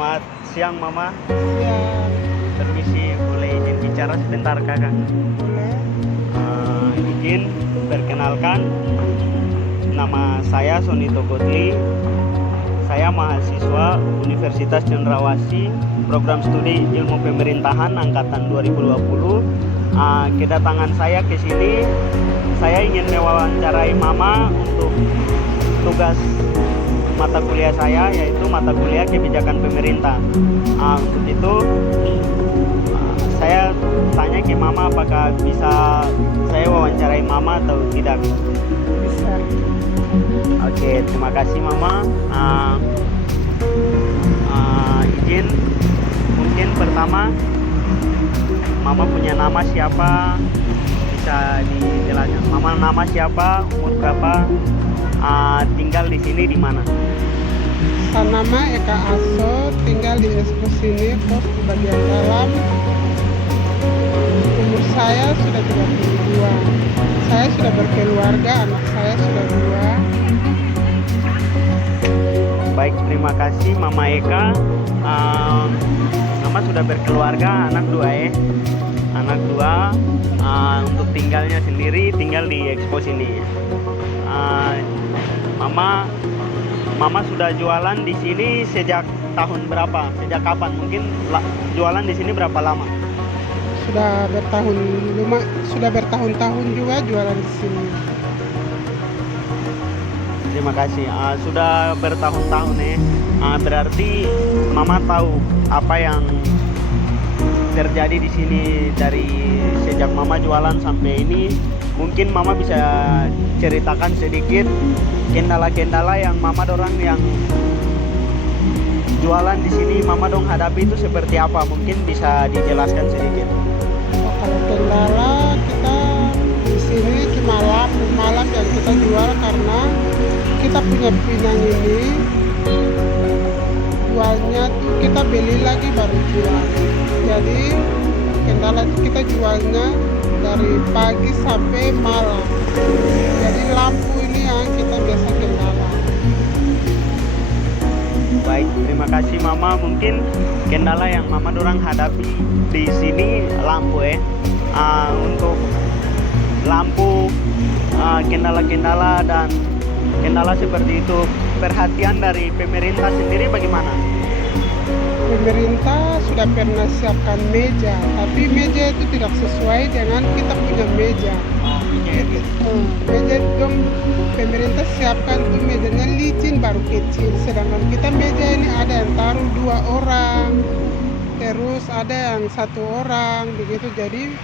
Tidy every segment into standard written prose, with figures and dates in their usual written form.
Selamat siang Mama. Ya, Permisi, boleh izin bicara sebentar Kakak? boleh. Izin perkenalkan, nama saya Sonito Gotli. Saya mahasiswa Universitas Cendrawasih, program studi Ilmu Pemerintahan angkatan 2020. Kedatangan saya ke sini, saya ingin mewawancarai Mama untuk tugas mata kuliah saya, yaitu mata kuliah kebijakan pemerintah. Untuk itu saya tanya ke Mama apakah bisa saya wawancarai Mama atau tidak. Bisa. Oke, terima kasih Mama. Izin, mungkin pertama Mama punya nama siapa, bisa dijelaskan. Mama nama siapa, umur berapa, tinggal di sini di mana? Nama Eka Aso, tinggal di Expo sini, pos di bagian dalam. Umur saya sudah 32. Saya sudah berkeluarga, anak saya sudah 2. Baik, terima kasih Mama Eka. Mama sudah berkeluarga, anak 2 ya. Anak 2. Untuk tinggalnya sendiri tinggal di Expo sini. Mama sudah jualan di sini sejak tahun berapa? Sejak kapan? Mungkin jualan di sini berapa lama? Sudah bertahun-tahun juga jualan di sini. Terima kasih. Sudah bertahun-tahun ya. Berarti Mama tahu apa yang terjadi di sini dari sejak Mama jualan sampai ini. Mungkin Mama bisa ceritakan sedikit kendala-kendala yang Mama dorang yang jualan di sini Mama dong hadapi itu seperti apa? Mungkin bisa dijelaskan sedikit. Kalau kendala kita di sini cuma malam yang kita jual karena kita punya pinang ini jualnya tuh kita beli lagi baru jual. Jadi kendala kita jualnya dari pagi sampai malam. Jadi lampu ini yang kita biasa kendala. Baik, terima kasih Mama. Mungkin kendala yang Mama dorang hadapi di sini lampu ya. Untuk lampu, kendala-kendala dan kendala seperti itu, perhatian dari pemerintah sendiri bagaimana? Pemerintah sudah pernah siapkan meja, tapi meja itu tidak sesuai dengan kita punya meja. Meja dong pemerintah siapkan tuh mejanya licin baru kecil, sedangkan kita meja ini ada yang taruh 2 orang, terus ada yang 1 orang begitu, jadi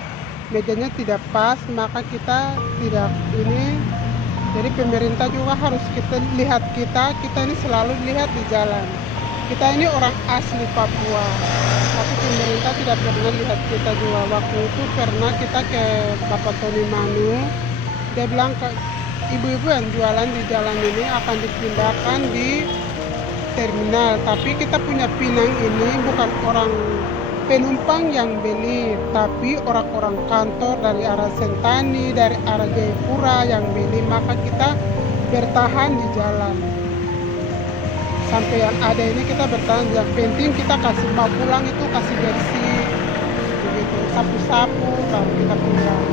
mejanya tidak pas, maka kita tidak ini. Jadi pemerintah juga harus kita lihat, kita ini selalu lihat di jalan. Kita ini orang asli Papua, tapi pemerintah tidak pernah lihat kita juga. Waktu itu pernah kita ke Bapak Tony Manu, dia bilang ke ibu-ibu yang jualan di jalan ini akan dipindahkan di terminal, tapi kita punya pinang ini bukan orang penumpang yang beli, tapi orang-orang kantor dari arah Sentani, dari arah Jayapura yang beli, maka kita bertahan di jalan. Sampai yang ada ini kita bertahan, yang penting kita kasih mau pulang itu kasih bersih, begitu, sapu-sapu baru kita pulang.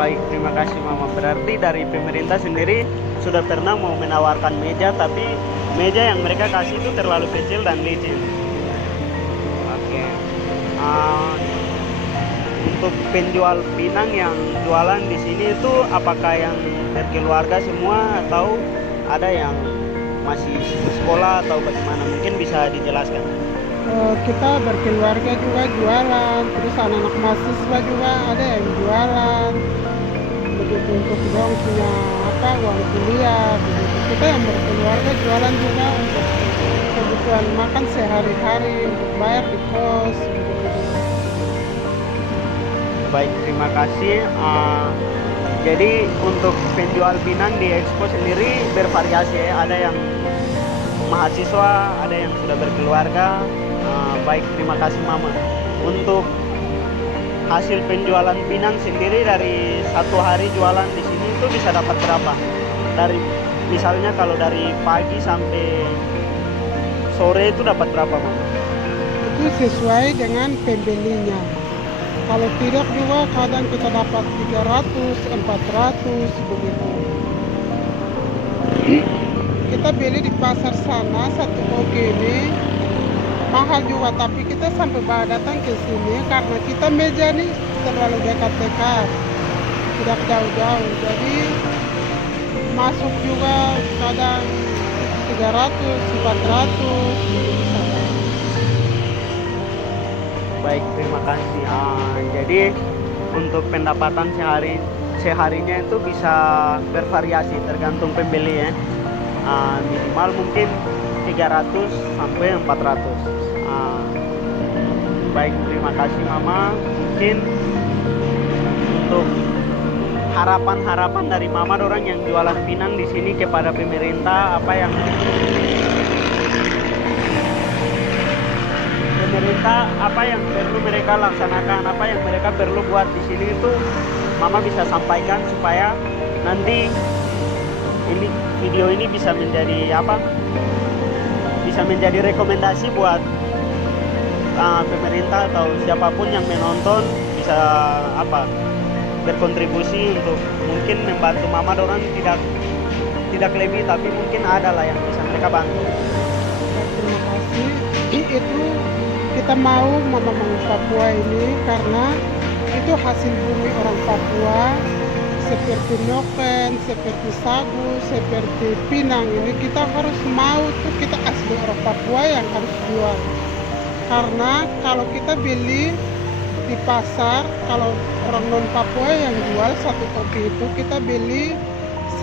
Baik, terima kasih Mama. Berarti dari pemerintah sendiri sudah pernah mau menawarkan meja, tapi meja yang mereka kasih itu terlalu kecil dan licin. Oke. Untuk penjual pinang yang jualan di sini itu apakah yang berkeluarga semua atau ada yang masih sekolah atau bagaimana? Mungkin bisa dijelaskan. Kita berkeluarga juga jualan, terus anak-anak mahasiswa juga ada yang jualan, begitu, untuk dong punya uang kuliah, begitu. Kita yang berkeluarga jualan juga untuk kebutuhan makan sehari-hari, untuk bayar di kos, begitu. Baik, terima kasih. Jadi untuk penjual pinang di Expo sendiri bervariasi ya. Ada yang mahasiswa, ada yang sudah berkeluarga. Baik, terima kasih Mama. Untuk hasil penjualan pinang sendiri dari 1 hari jualan di sini itu bisa dapat berapa? Dari misalnya kalau dari pagi sampai sore itu dapat berapa Mama? Itu sesuai dengan pembelinya. Kalau tidak juga kadang kita dapat 300, 400 begitu. Kita beli di pasar sana satu oke ini mahal juga, tapi kita sampai bawa datang ke sini karena kita meja nih terlalu dekat-dekat, tidak jauh-jauh, jadi masuk juga kadang 300, 400 begitu saja. Baik, terima kasih. Jadi untuk pendapatan seharinya itu bisa bervariasi tergantung pembeli ya. Minimal mungkin 300 sampai 400. Baik, terima kasih Mama. Mungkin untuk harapan-harapan dari Mama orang yang jualan pinang di sini kepada pemerintah, apa yang perlu mereka laksanakan, apa yang mereka perlu buat di sini itu Mama bisa sampaikan supaya nanti video ini bisa menjadi rekomendasi buat pemerintah atau siapapun yang menonton, bisa berkontribusi untuk mungkin membantu Mama orang tidak lebih, tapi mungkin ada lah yang bisa mereka bantu. Terima kasih. Itu kita mau membangun Papua ini karena itu hasil bumi orang Papua, seperti noken, seperti sagu, seperti pinang ini kita harus mau tuh, kita asli orang Papua yang harus jual. Karena kalau kita beli di pasar, kalau orang non Papua yang jual satu kopi itu kita beli,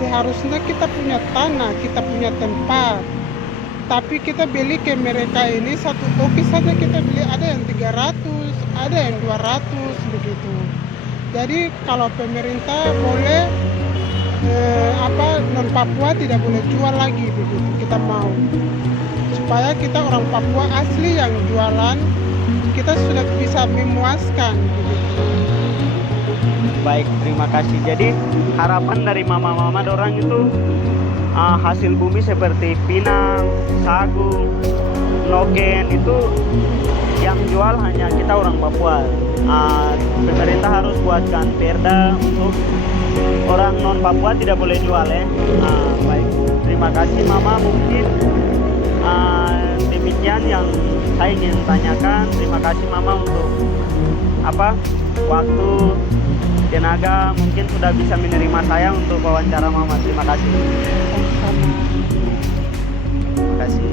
seharusnya kita punya tanah, kita punya tempat. Tapi kita beli ke mereka ini satu kopi saja kita beli, ada yang 300, ada yang 200 begitu. Jadi kalau pemerintah boleh non Papua tidak boleh jual lagi begitu, kita mau supaya kita orang Papua asli yang jualan, kita sudah bisa memuaskan begitu. Baik, terima kasih. Jadi harapan dari mama-mama dorang itu hasil bumi seperti pinang, sagu, noken itu yang jual hanya kita orang Papua. Pemerintah harus buatkan perda untuk orang non Papua tidak boleh jual ya. Baik, terima kasih Mama. Mungkin demikian yang saya ingin tanyakan. Terima kasih Mama untuk waktu, tenaga, mungkin sudah bisa menerima saya untuk wawancara Mama. Terima kasih. Terima kasih.